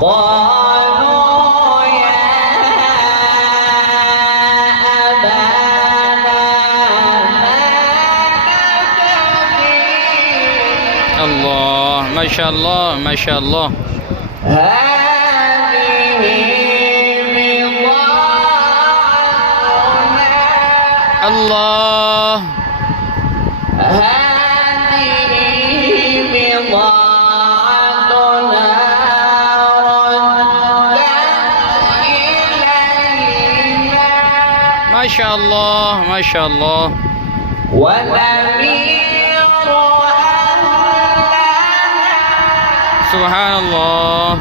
قالوا يا أبانا ما نبغي. الله ما شاء الله ما شاء الله. هذه بضاعتنا. الله. هذه بضاعتنا ردت إلينا. ما شاء الله ما شاء الله. ونمير أهلنا. سبحان الله.